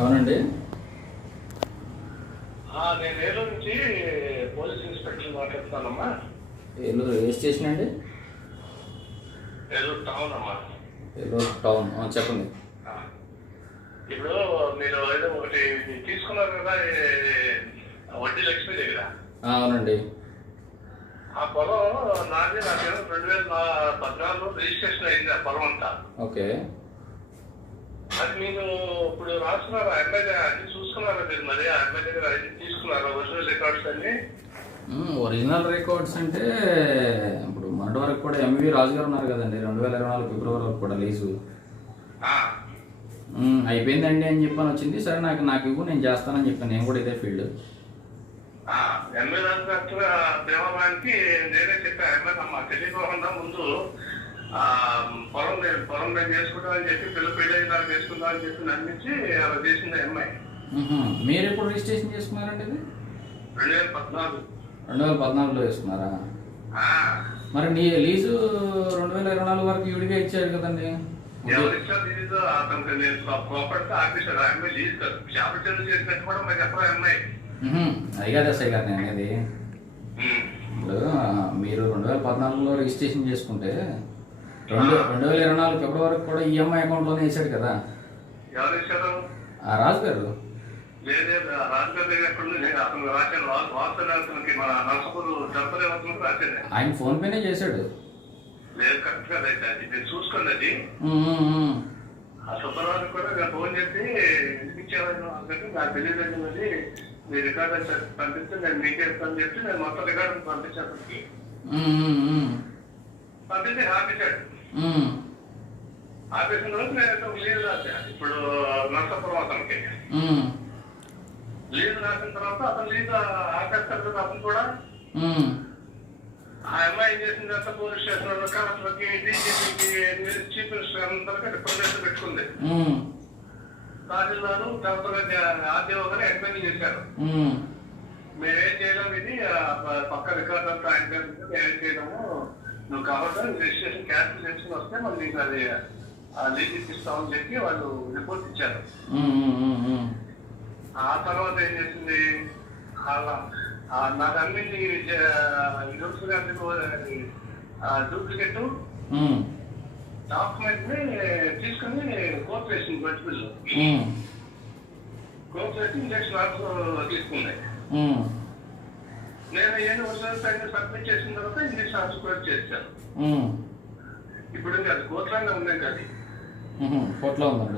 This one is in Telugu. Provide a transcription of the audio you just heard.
అవునండి. నేను ఏలూరు నుంచి పోలీస్ ఇన్స్పెక్టర్ మాట్లాడుతానమ్మా. ఏలూరు ఏ స్టేషన్ అండి? ఏలూరు టౌన్ అమ్మా. ఏలూరు టౌన్. చెప్పండి. ఇప్పుడు మీరు ఏదో ఒకటి తీసుకున్నారు కదా, వడ్డీ లక్ష్మి దగ్గర. అవునండి. ఆ పొలం నాకేమో 2014లో రిజిస్ట్రేషన్ అయింది ఆ పొలం అంతా. ఓకే. అది మీరు ఇప్పుడు రాసుకున్నారా? ఎమ్మెల్యే అన్ని చూసుకున్నారా మీరు? మరి ఆ ఎమ్మెల్యే దగ్గర అన్ని తీసుకున్నారా ఒరిజినల్ రికార్డ్స్ అన్ని? ఒరిజినల్ రికార్డ్స్ అంటే ఇప్పుడు మొన్నటి వరకు కూడా ఎంవి రాజు గారు ఉన్నారు కదండి, 2024 ఫిబ్రవరి వరకు కూడా లీజు అయిపోయిందండి అని చెప్పని వచ్చింది. సరే నాకు ఇవ్వు, నేను చేస్తానని చెప్పాను. నేను కూడా ఇదే ఫీల్డ్. ఎంఏ రాజు దేవాలయానికి నేనే చెప్పాను. ఎమ్మెల్యే అమ్మ తెలియకోకుండా ముందు పొలం నేను చేసుకుంటానని చెప్పి పెళ్లి నాకు చేసుకుందాం అని చెప్పి నమ్మించి అలా చేసింది అమ్మాయి. మీరు ఎప్పుడు రిజిస్ట్రేషన్ చేసుకున్నారండి? ఇది 2014. 2014లో చేసుకున్నారా? మరి నీ లీజు 2024 వరకు విడిగా ఇచ్చారు కదండి. ఎవరు ఇచ్చారు లీజు? అతనికి నేను ప్రాపర్టీ ఆఫీసర్. ఆ అమ్మాయి లీజు కాదు, చేపల చెల్లు చేసినట్టు కూడా మరి చెప్పరా అమ్మాయి. అది కాదు ఎస్ఐ గారు నేను అనేది. ఇప్పుడు మీరు 2014లో రిజిస్ట్రేషన్ చేసుకుంటే 2024 ఫిబ్రవరి వరకు కూడా ఈఎంఐ అకౌంట్లోనే వేసాడు కదా. ఎవరు ఇచ్చారు? రాజు గారు. లేదు, రాజుగారి దగ్గర ఎక్కడ అతను రాశాను. వాస్తవానికి మన నరసపూర్ తిరుపతి వస్తుంది రాశాను. ఆయన ఫోన్ పేనే చేశాడు. లేదు, కరెక్ట్ గా అయితే అది నేను చూసుకోండి. అది ఆ సుబ్బారావు కూడా నేను ఫోన్ చేసి ఎందుకు ఇచ్చేవాళ్ళు అంటే నాకు తెలియదు, అది మీ రికార్డు పంపిస్తే నేను మీకే ఇస్తాను చెప్పి నేను మొత్తం రికార్డు పంపించాను. పంపిస్తే ఆపేశాడు. ఆపేసిన రోజు నేను లీజు రాశాను. ఇప్పుడు నరసాపురం అతనికి లీజు రాసిన తర్వాత అతను లీజు ఆపేస్తాడు కదా. అతను కూడా ఆ అమ్మాయి ఏం చేసిందంటే పోలీస్ స్టేషన్ కలెక్టర్కి, డీజీపీకి, చీఫ్ మినిస్టర్ అందరికీ రిప్రజెంటేషన్ పెట్టుకుంది. తహసీల్దారు ఆర్డీఓ గారు ఎంక్వైరీ చేశారు. మేమేం చేయలేము, ఇది పక్క రికార్డు అంతా ఆయన మేమేం చేయలేము, నువ్వు కాబట్టి రిజిస్ట్రేషన్ క్యాన్సిల్ చేసుకుని వస్తే మళ్ళీ నీకు అది లీజ్ ఇప్పిస్తామని చెప్పి వాళ్ళు రిపోర్ట్ ఇచ్చారు. ఆ తర్వాత ఏం చేసింది, నాకు అన్నింటి డూప్లికేట్ డాక్యుమెంట్ ని తీసుకుని కోర్టు వేసింది. బట్టి బిల్లు కోర్టు వేసి ఇంజక్షన్ ఆర్డర్ తీసుకుంది. నేను ఏదో ఒరిజినల్ సబ్మిట్ చేసిన తర్వాత ఇంజక్షన్ ఆర్డర్ కూడా చేశాను. ఇప్పుడు అది కోర్టులోనే ఉన్నాయి. అది కోర్టులో ఉందండి.